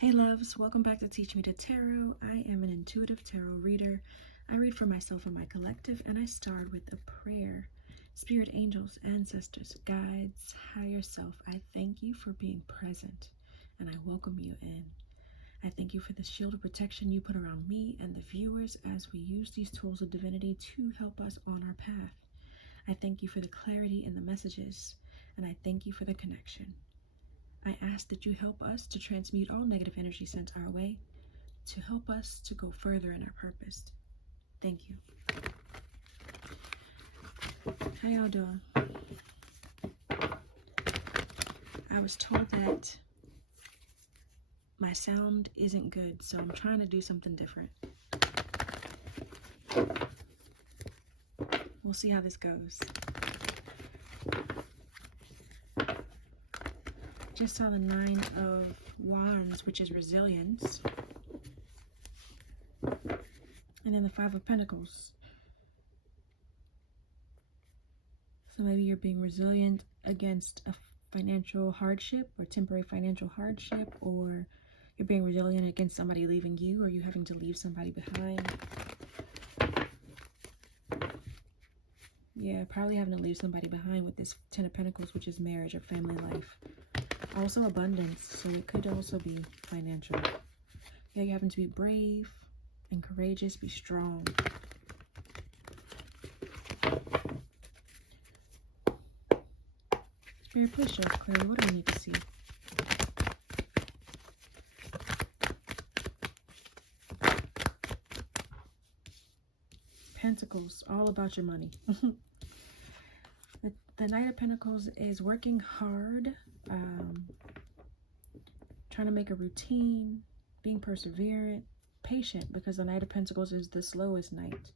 Hey loves, welcome back to Teach Me to Tarot. I am an intuitive tarot reader. I read for myself and my collective, and I start with a prayer. Spirit angels, ancestors, guides, higher self, I thank you for being present, and I welcome you in. I thank you for the shield of protection you put around me and the viewers as we use these tools of divinity to help us on our path. I thank you for the clarity in the messages, and I thank you for the connection. I ask that you help us to transmute all negative energy sent our way to help us to go further in our purpose. Thank you. How y'all doing? I was told that my sound isn't good, so I'm trying to do something different. We'll see how this goes. Just saw the 9 of Wands, which is resilience. And then the 5 of Pentacles. So maybe you're being resilient against a financial hardship or temporary financial hardship, or you're being resilient against somebody leaving you, or you having to leave somebody behind. Yeah, probably having to leave somebody behind with this 10 of Pentacles, which is marriage or family life. Also abundance, so it could also be financial. Yeah, you're having to be brave and courageous, be strong. Spirit, please show us clearly. What do I need to see? Pentacles, all about your money. The Knight of Pentacles is working hard, trying to make a routine, being perseverant, patient, because the Knight of Pentacles is the slowest knight.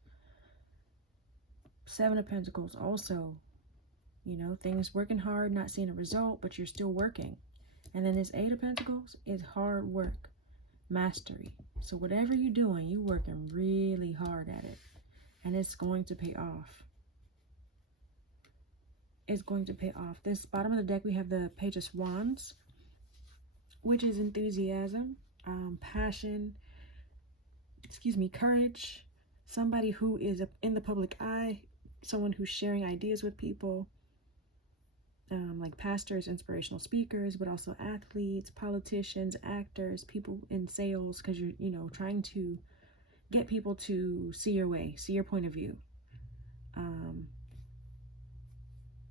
7 of Pentacles also, you know, things working hard, not seeing a result, but you're still working. And then this 8 of Pentacles is hard work, mastery. So whatever you're doing, you're working really hard at it, and it's going to pay off. It's going to pay off. This bottom of the deck, we have the Page of Wands, which is enthusiasm, passion, courage. Somebody who is in the public eye, someone who's sharing ideas with people, like pastors, inspirational speakers, but also athletes, politicians, actors, people in sales, because you're, you know, trying to get people to see your way, see your point of view.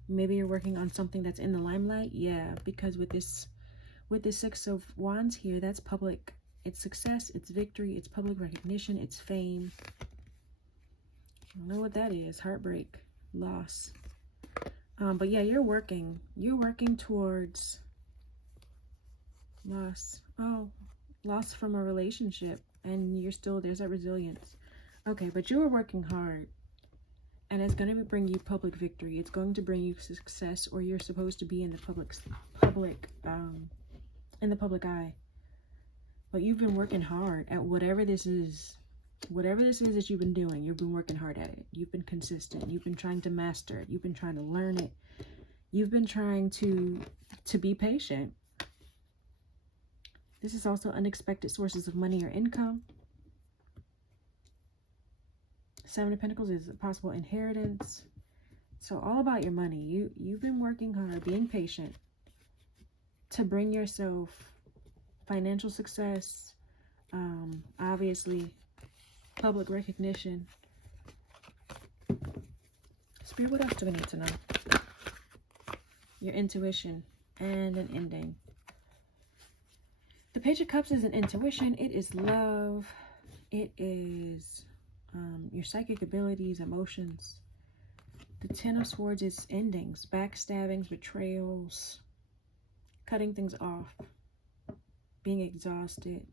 Maybe you're working on something that's in the limelight. Yeah, because with this 6 of Wands here, that's public. It's success, it's victory, it's public recognition, it's fame. I don't know what that is. Heartbreak, loss. But yeah, you're working towards loss. Oh, loss from a relationship, and you're still, there's that resilience. Okay, but you are working hard, and it's going to bring you public victory. It's going to bring you success, or you're supposed to be in the public eye. But you've been working hard at whatever this is. Whatever this is that you've been doing, you've been working hard at it. You've been consistent. You've been trying to master it. You've been trying to learn it. You've been trying to be patient. This is also unexpected sources of money or income. 7 of Pentacles is a possible inheritance. So all about your money. You've been working hard, being patient to bring yourself financial success, obviously public recognition. Spirit, what else do we need to know? Your intuition and an ending. The Page of Cups is an intuition. It is love. It is your psychic abilities, emotions. The 10 of Swords is endings, backstabbings, betrayals, cutting things off, being exhausted.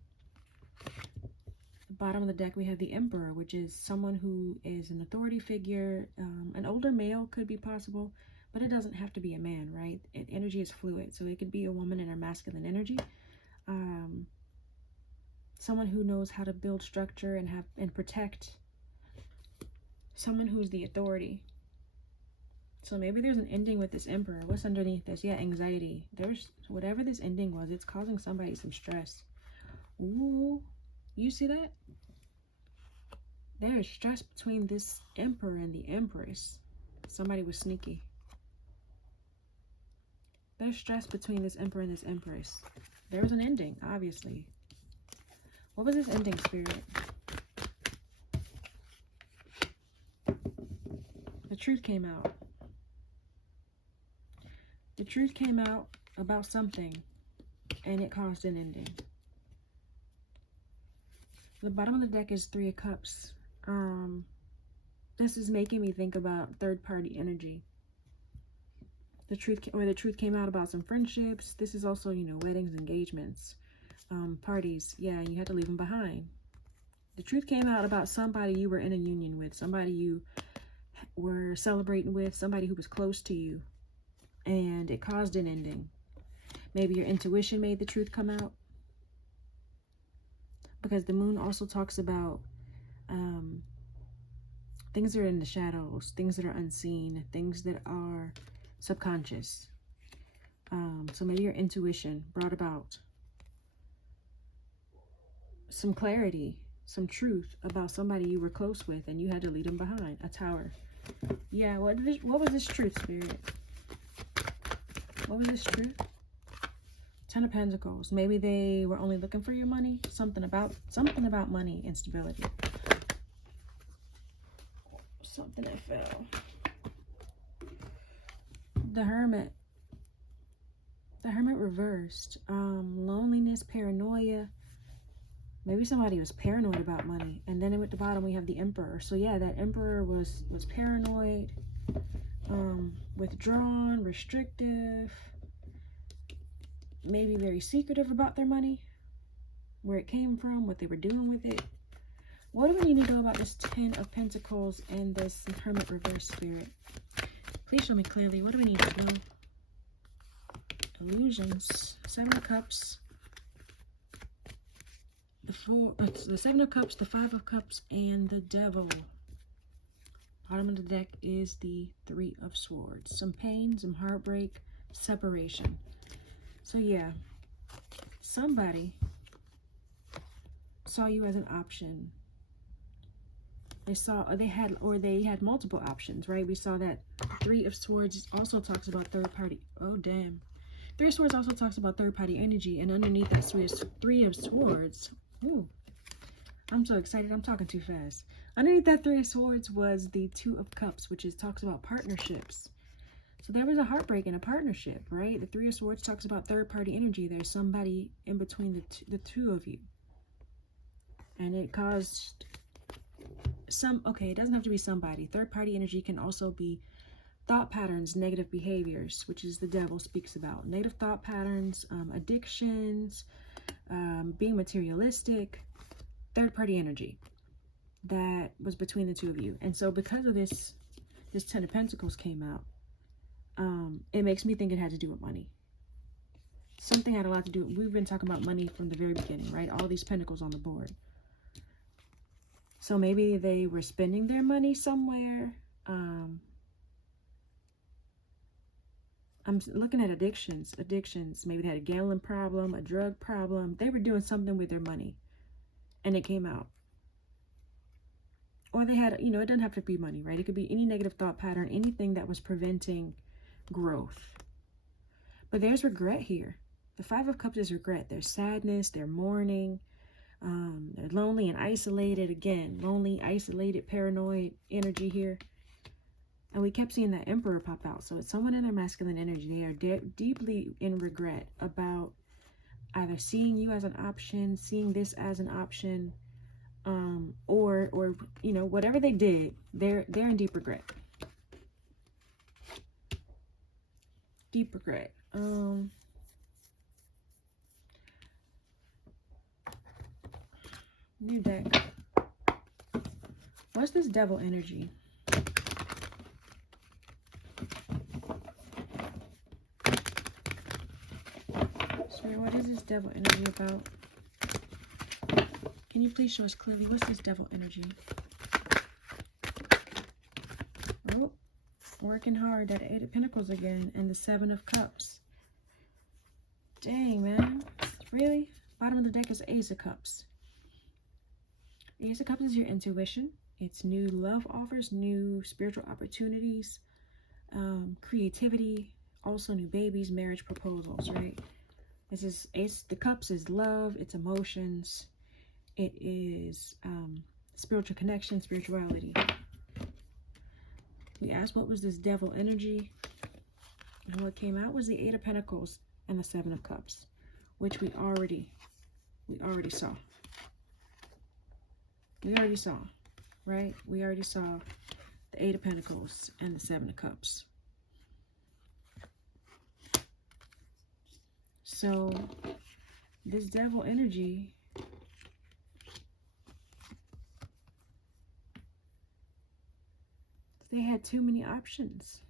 The bottom of the deck, we have the Emperor, which is someone who is an authority figure. An older male could be possible, but it doesn't have to be a man, right? Energy is fluid, so it could be a woman in her masculine energy. Someone who knows how to build structure and protect. Someone who's the authority. So maybe there's an ending with this Emperor. What's underneath this? Yeah, anxiety. There's whatever this ending was, it's causing somebody some stress. Ooh, you see that? There is stress between this emperor and the empress. Somebody was sneaky. There's stress between this emperor and this empress. There was an ending, obviously. What was this ending, Spirit? The truth came out. The truth came out about something, and it caused an ending. The bottom of the deck is 3 of Cups. This is making me think about third-party energy. The truth came out about some friendships. This is also, you know, weddings, engagements, parties. Yeah, you had to leave them behind. The truth came out about somebody you were in a union with, somebody you were celebrating with, somebody who was close to you, and it caused an ending. Maybe your intuition made the truth come out, because the moon also talks about things that are in the shadows, things that are unseen, things that are subconscious. So maybe your intuition brought about some clarity, some truth about somebody you were close with, and you had to leave them behind. A Tower. Yeah, what was this truth, Spirit? What was this truth? 10 of Pentacles. Maybe they were only looking for your money. Something about money and stability. Something that fell. The Hermit. The Hermit reversed. Loneliness, paranoia. Maybe somebody was paranoid about money. And then at the bottom we have the Emperor. So yeah, that Emperor was paranoid, withdrawn, restrictive, maybe very secretive about their money, where it came from, what they were doing with it. What do we need to know about this 10 of Pentacles and this Hermit reverse, Spirit? Please show me clearly. What do we need to know? Illusions. 7 of Cups. The 7 of Cups, the 5 of Cups, and the Devil. Bottom of the deck is the 3 of Swords. Some pain, some heartbreak, separation. So yeah, somebody saw you as an option. They had multiple options, right? We saw that 3 of Swords also talks about third party. Oh damn. 3 of Swords also talks about third party energy, and underneath that 3 of Swords, ooh, I'm so excited, I'm talking too fast. Underneath that 3 of Swords was the 2 of Cups, which talks about partnerships. So there was a heartbreak in a partnership, right? The 3 of Swords talks about third-party energy. There's somebody in between the two of you. And it caused okay, it doesn't have to be somebody. Third-party energy can also be thought patterns, negative behaviors, which is the Devil speaks about. Negative thought patterns, addictions, being materialistic, third-party energy that was between the two of you. And so because of this 10 of Pentacles came out, it makes me think it had to do with money. Something had a lot to do. We've been talking about money from the very beginning, right? All these pentacles on the board. So maybe they were spending their money somewhere. I'm looking at addictions. Maybe they had a gambling problem, a drug problem. They were doing something with their money, and it came out. Or they had, you know, it doesn't have to be money, right? It could be any negative thought pattern, anything that was preventing growth. But there's regret here. The 5 of Cups is regret. There's sadness, they're mourning, they're lonely and isolated. Again, lonely, isolated, paranoid energy here. And we kept seeing that Emperor pop out. So it's someone in their masculine energy. They are deeply in regret about either seeing you as an option, seeing this as an option, or you know, whatever they did, they're in deep regret. Deep regret. New deck. What's this Devil energy? Sorry, what is this Devil energy about? Can you please show us clearly? What's this Devil energy? Oh, working hard. That 8 of Pentacles again. And the 7 of Cups. Dang, man. Really? Bottom of the deck is Ace of Cups. Ace of Cups is your intuition. It's new love offers, new spiritual opportunities, creativity, also new babies, marriage proposals, right? This is Ace. The Cups is love, it's emotions, it is spiritual connection, spirituality. We asked what was this devil energy, and what came out was the Eight of Pentacles and the Seven of Cups, which we already saw. We already saw, right? We already saw the Eight of Pentacles and the Seven of Cups. So this devil energy, they had too many options.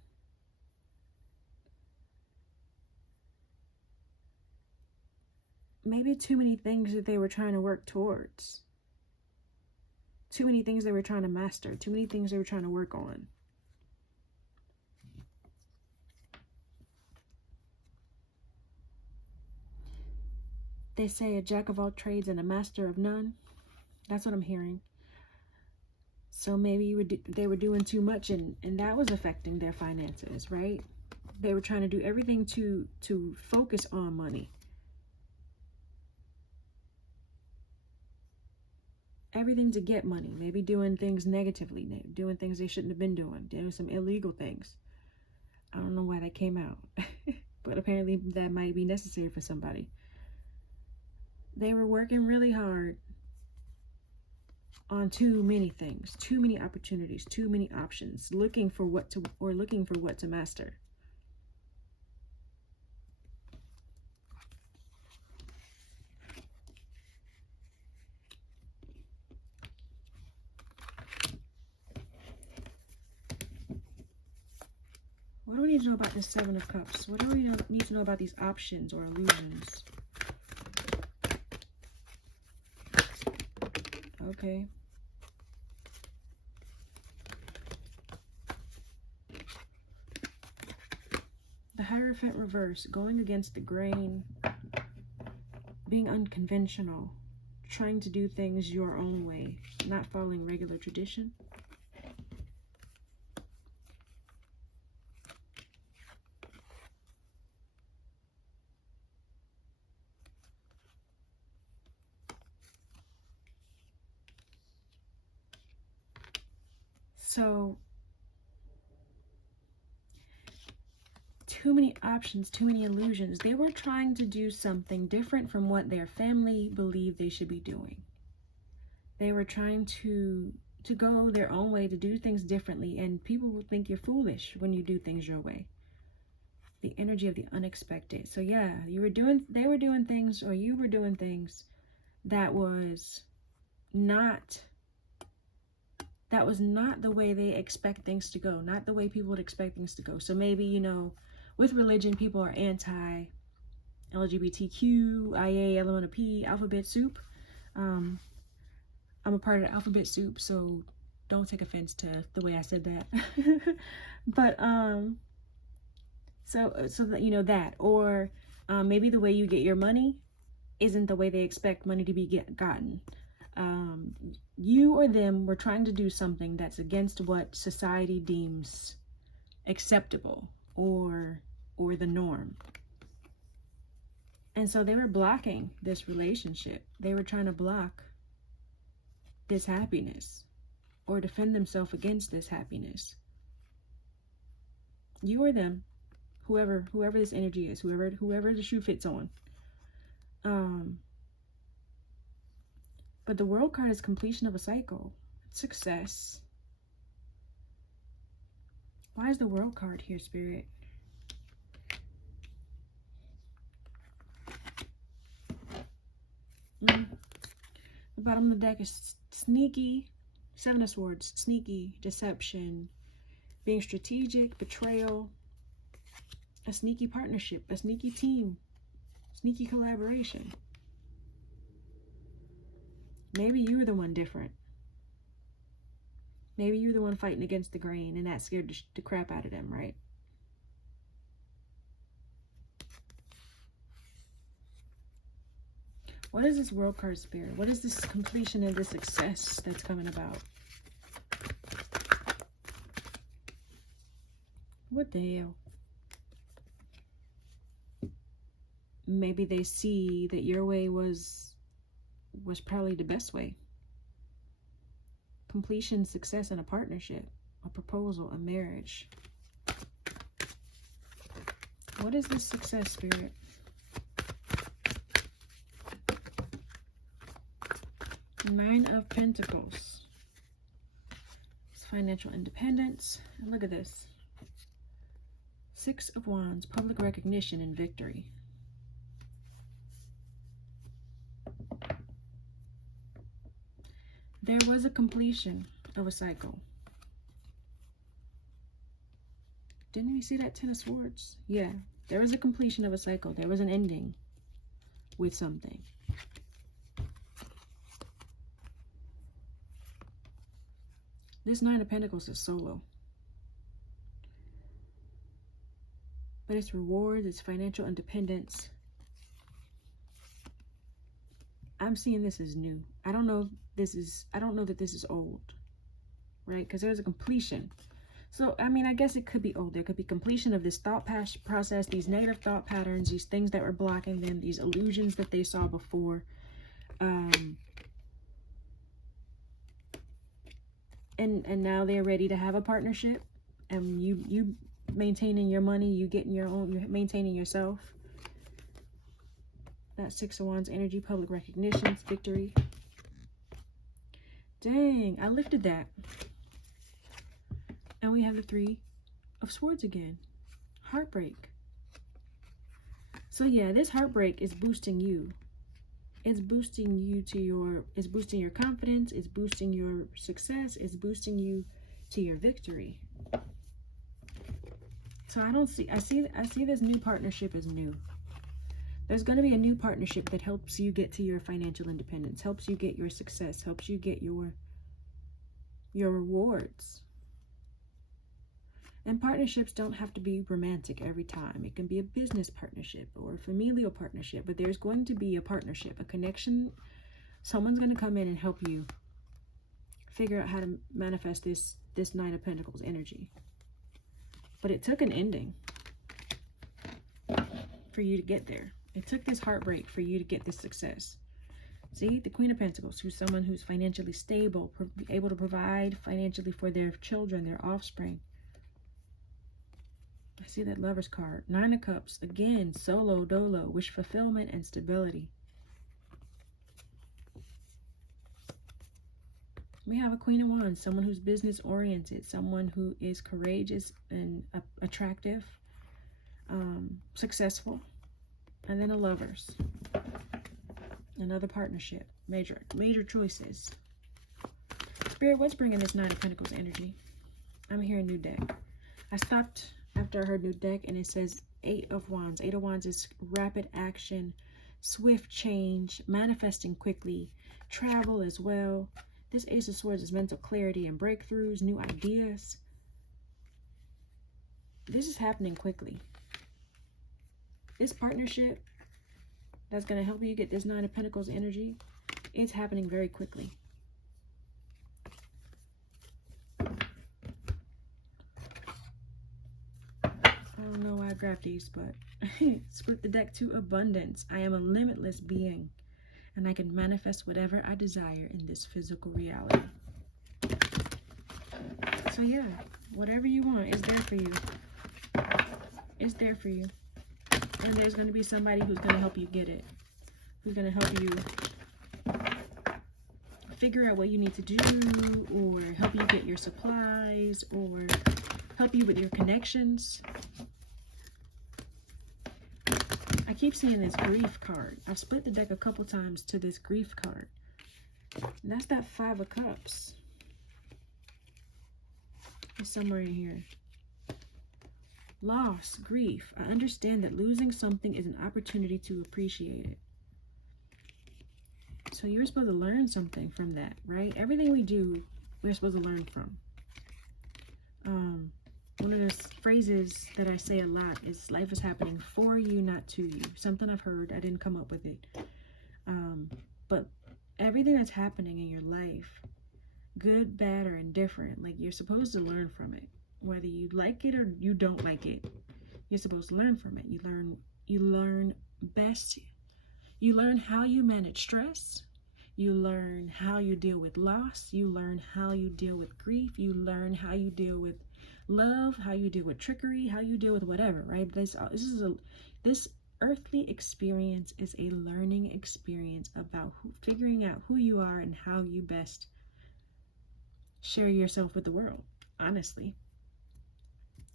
Maybe too many things that they were trying to work towards. Too many things they were trying to master. Too many things they were trying to work on. They say a jack of all trades and a master of none. That's what I'm hearing. So maybe they were doing too much, and that was affecting their finances, right? They were trying to do everything to focus on money. Everything to get money. Maybe doing things negatively, doing things they shouldn't have been doing some illegal things. I don't know why that came out, but apparently that might be necessary for somebody. They were working really hard on too many things, too many opportunities, too many options, looking for what to master. What do we need to know about this Seven of Cups? What do we need to know about these options or illusions? Okay. The Hierophant reverse, going against the grain, being unconventional, trying to do things your own way, not following regular tradition. So, too many options, too many illusions. They were trying to do something different from what their family believed they should be doing. They were trying to go their own way, to do things differently, and people will think you're foolish when you do things your way. The energy of the unexpected. So yeah, they were doing things, or you were doing things that was not the way they expect things to go, not the way people would expect things to go. So maybe, you know, with religion, people are anti-LGBTQ, IA, LMNOP, alphabet soup. I'm a part of the alphabet soup, so don't take offense to the way I said that. But so that, you know, that, or maybe the way you get your money isn't the way they expect money to be gotten. You or them were trying to do something that's against what society deems acceptable or the norm. And so they were blocking this relationship. They were trying to block this happiness or defend themselves against this happiness. You or them, whoever this energy is, whoever the shoe fits on. But the World card is completion of a cycle. Success. Why is the World card here, Spirit? The bottom of the deck is sneaky. Seven of Swords. Sneaky. Deception. Being strategic. Betrayal. A sneaky partnership. A sneaky team. Sneaky collaboration. Maybe you're the one different. Maybe you're the one fighting against the grain, and that scared the crap out of them, right? What is this World card, Spirit? What is this completion and this success that's coming about? What the hell? Maybe they see that your way was probably the best way. Completion, success in a partnership, a proposal, a marriage. What is this success, Spirit? Nine of Pentacles. It's financial independence. And look at this. Six of Wands, public recognition and victory. There was a completion of a cycle. Didn't we see that Ten of Swords? Yeah, there was a completion of a cycle. There was an ending with something. This Nine of Pentacles is solo. But it's rewards, it's financial independence. I'm seeing this as new. I don't know that this is old, right? Because there's a completion. So, I mean, I guess it could be old. There could be completion of this thought process, these negative thought patterns, these things that were blocking them, these illusions that they saw before. And now they're ready to have a partnership. And you maintaining your money, you getting your own, you're maintaining yourself. That Six of Wands energy, public recognition, victory. Dang, I lifted that. And we have the Three of Swords again. Heartbreak. So yeah, this heartbreak is boosting you. It's boosting you to your, it's boosting your confidence, it's boosting your success, it's boosting you to your victory. So I see this new partnership as new. There's going to be a new partnership that helps you get to your financial independence, helps you get your success, helps you get your rewards. And partnerships don't have to be romantic every time. It can be a business partnership or a familial partnership, but there's going to be a partnership, a connection. Someone's going to come in and help you figure out how to manifest this Nine of Pentacles energy. But it took an ending for you to get there. It took this heartbreak for you to get this success. See, the Queen of Pentacles, who's someone who's financially stable, able to provide financially for their children, their offspring. I see that Lover's card. Nine of Cups, again, solo, dolo, wish fulfillment and stability. We have a Queen of Wands, someone who's business oriented, someone who is courageous and attractive, successful. And then a Lovers. Another partnership. Major choices. Spirit, what's bringing this Nine of Pentacles energy? I'm hearing new deck. I stopped after I heard new deck and it says Eight of Wands. Eight of Wands is rapid action, swift change, manifesting quickly, travel as well. This Ace of Swords is mental clarity and breakthroughs, new ideas. This is happening quickly. This partnership that's going to help you get this Nine of Pentacles energy, it's happening very quickly. I don't know why I grabbed these, but split the deck to abundance. I am a limitless being, and I can manifest whatever I desire in this physical reality. So yeah, whatever you want is there for you. It's there for you. And there's going to be somebody who's going to help you get it. Who's going to help you figure out what you need to do, or help you get your supplies, or help you with your connections. I keep seeing this grief card. I've split the deck a couple times to this grief card. And that's that Five of Cups. It's somewhere in here. Loss, grief. I understand that losing something is an opportunity to appreciate it. So you're supposed to learn something from that, right? Everything we do, we're supposed to learn from. One of those phrases that I say a lot is life is happening for you, not to you. Something I've heard. I didn't come up with it. But everything that's happening in your life, good, bad, or indifferent, like, you're supposed to learn from it. Whether you like it or you don't like it, you're supposed to learn from it. You learn best. You learn how you manage stress. You learn how you deal with loss. You learn how you deal with grief. You learn how you deal with love, how you deal with trickery, how you deal with whatever, right? This earthly experience is a learning experience about figuring out who you are and how you best share yourself with the world, honestly.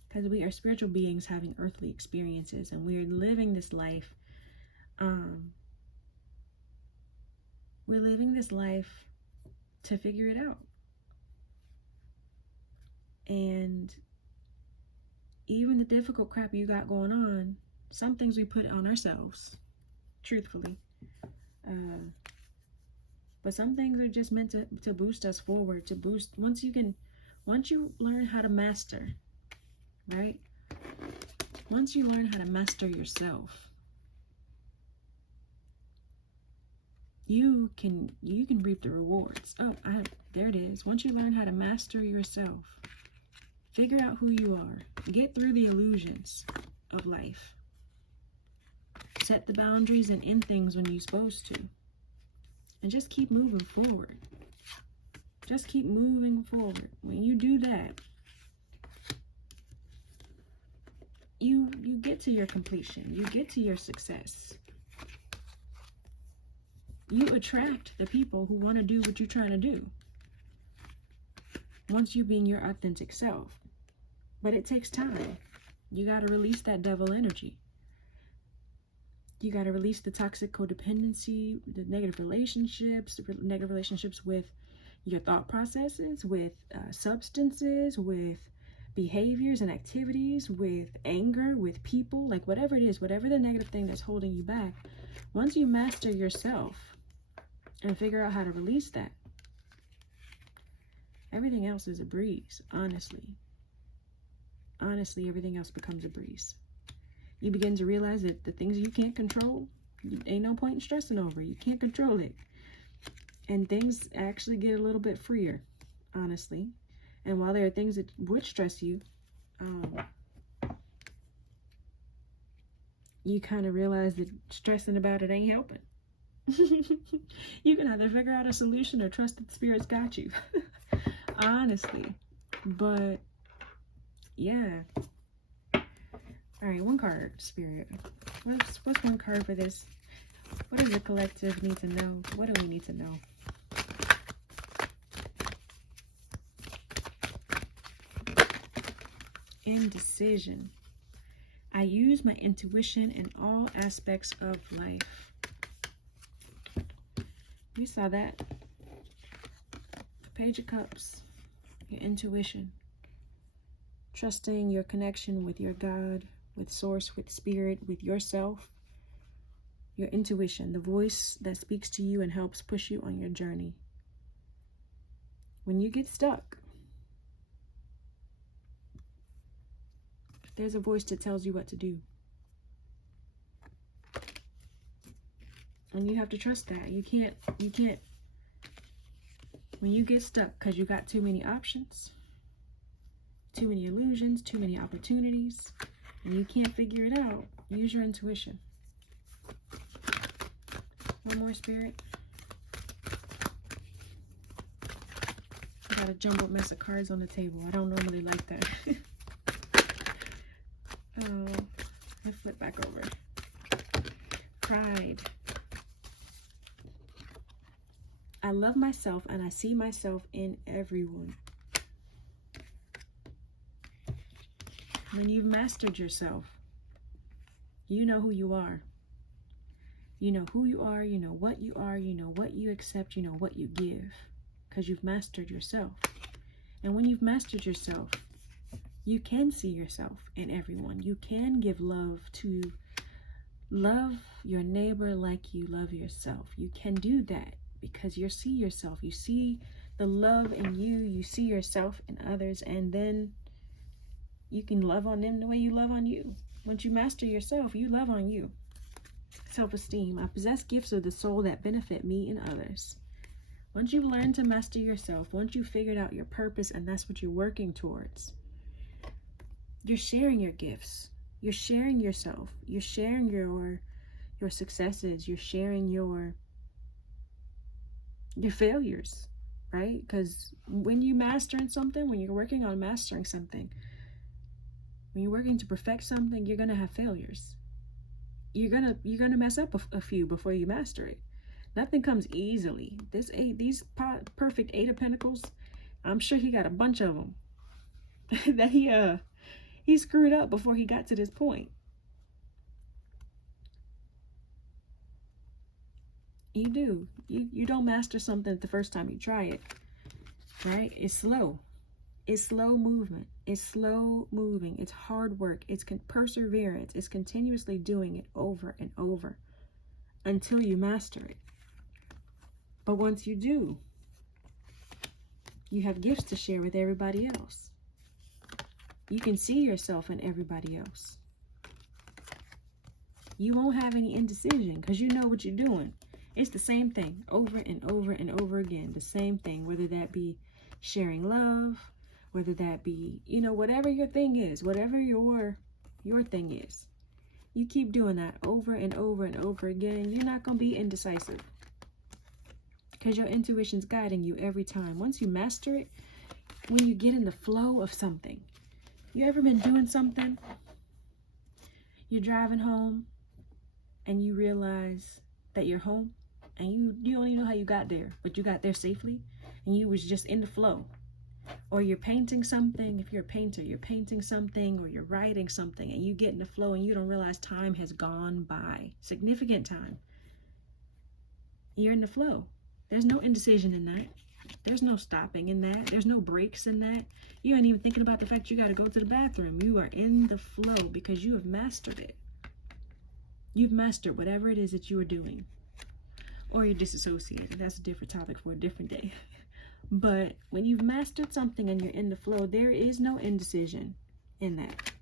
Because we are spiritual beings having earthly experiences, and we are living this life. We're living this life to figure it out. And even the difficult crap you got going on, some things we put on ourselves, truthfully. But some things are just meant to boost us forward, once you learn how to master, right? Once you learn how to master yourself, you can reap the rewards. There it is. Once you learn how to master yourself, figure out who you are, get through the illusions of life, set the boundaries and end things when you're supposed to, and just keep moving forward. Just keep moving forward. When you do that, you get to your completion. You get to your success. You attract the people who want to do what you're trying to do, once you being your authentic self. But it takes time. You got to release that devil energy. You got to release the toxic codependency, the negative relationships with your thought processes, with substances, with behaviors and activities, with anger, with people, like whatever it is, whatever the negative thing that's holding you back. Once you master yourself and figure out how to release that, everything else is a breeze, honestly. Honestly, everything else becomes a breeze. You begin to realize that the things you can't control, ain't no point in stressing over. You can't control it. And things actually get a little bit freer, honestly. And while there are things that would stress you, you kind of realize that stressing about it ain't helping. You can either figure out a solution or trust that the spirit's got you. Honestly. But yeah. All right, one card, spirit. What's one card for this? What does the collective need to know? What do we need to know? Indecision. I use my intuition in all aspects of life. We saw that. The Page of Cups. Your intuition. Trusting your connection with your God, with source, with spirit, with yourself. Your intuition, the voice that speaks to you and helps push you on your journey. When you get stuck, there's a voice that tells you what to do. And you have to trust that. You can't, when you get stuck because you got too many options, too many illusions, too many opportunities, and you can't figure it out, use your intuition. One more, spirit. I got a jumbled mess of cards on the table. I don't normally like that. Oh, let's flip back over. Pride. I love myself and I see myself in everyone. When you've mastered yourself, you know who you are. You know who you are, you know what you are, you know what you accept, you know what you give. Because you've mastered yourself. And when you've mastered yourself, you can see yourself in everyone. You can give love your neighbor like you love yourself. You can do that because you see yourself. You see the love in you. You see yourself in others. And then you can love on them the way you love on you. Once you master yourself, you love on you. Self-esteem. I possess gifts of the soul that benefit me and others. Once you've learned to master yourself, once you've figured out your purpose and that's what you're working towards, you're sharing your gifts. You're sharing yourself. You're sharing your successes. You're sharing your failures, right? Because when you're mastering something, when you're working on mastering something, when you're working to perfect something, you're gonna have failures. You're gonna mess up a few before you master it. Nothing comes easily. These perfect 8 of Pentacles, I'm sure he got a bunch of them that he screwed up before he got to this point. You do. You don't master something the first time you try it, right? It's slow. It's slow movement. It's slow moving. It's hard work. It's perseverance. It's continuously doing it over and over until you master it. But once you do, you have gifts to share with everybody else. You can see yourself in everybody else. You won't have any indecision because you know what you're doing. It's the same thing over and over and over again. The same thing, whether that be sharing love, whether that be, whatever your thing is, whatever your thing is. You keep doing that over and over and over again. You're not going to be indecisive because your intuition's guiding you every time. Once you master it, when you get in the flow of something, you ever been doing something, you're driving home and you realize that you're home and you don't even know how you got there, but you got there safely and you was just in the flow. Or you're painting something, if you're a painter, you're painting something or you're writing something and you get in the flow and you don't realize time has gone by, significant time. You're in the flow. There's no indecision in that. There's no stopping in that. There's no breaks in that. You aren't even thinking about the fact you got to go to the bathroom. You are in the flow because you have mastered it. You've mastered whatever it is that you are doing. Or you're disassociated. That's a different topic for a different day. But when you've mastered something and you're in the flow, there is no indecision in that.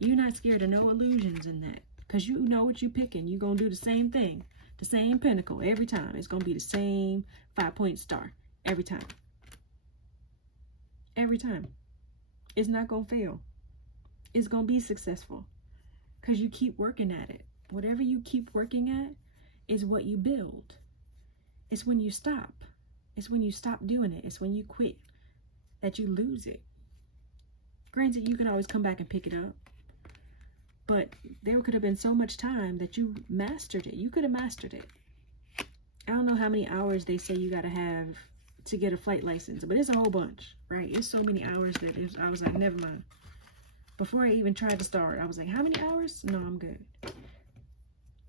You're not scared of no illusions in that. Because you know what you're picking. You're going to do the same thing. The same pinnacle every time. It's going to be the same 5-point star every time. Every time. It's not going to fail. It's going to be successful. Because you keep working at it. Whatever you keep working at is what you build. It's when you stop. It's when you stop doing it. It's when you quit that you lose it. Granted, you can always come back and pick it up. But there could have been so much time that you mastered it. You could have mastered it. I don't know how many hours they say you got to have to get a flight license. But it's a whole bunch, right? It's so many hours that I was like, never mind. Before I even tried to start, I was like, how many hours? No, I'm good.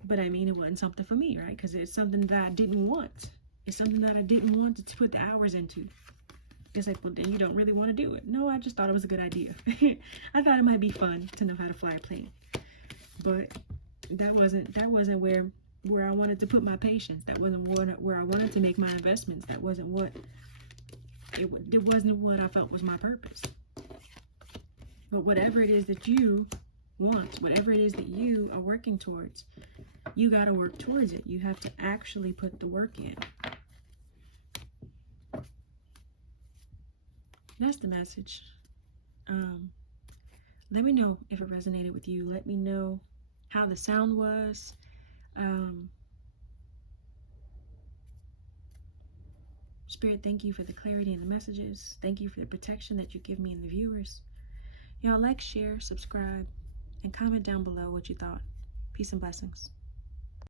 But I mean, it wasn't something for me, right? Because it's something that I didn't want. It's something that I didn't want to put the hours into. It's like, well, then you don't really want to do it. No, I just thought it was a good idea. I thought it might be fun to know how to fly a plane. But that wasn't where I wanted to put my patience. That wasn't where I wanted to make my investments. That wasn't what it wasn't what I felt was my purpose. But whatever it is that you want, whatever it is that you are working towards, you got to work towards it. You have to actually put the work in. That's the message. Let me know if it resonated with you. Let me know how the sound was. Spirit, thank you for the clarity in the messages. Thank you for the protection that you give me and the viewers. Y'all like, share, subscribe, and comment down below what you thought. Peace and blessings.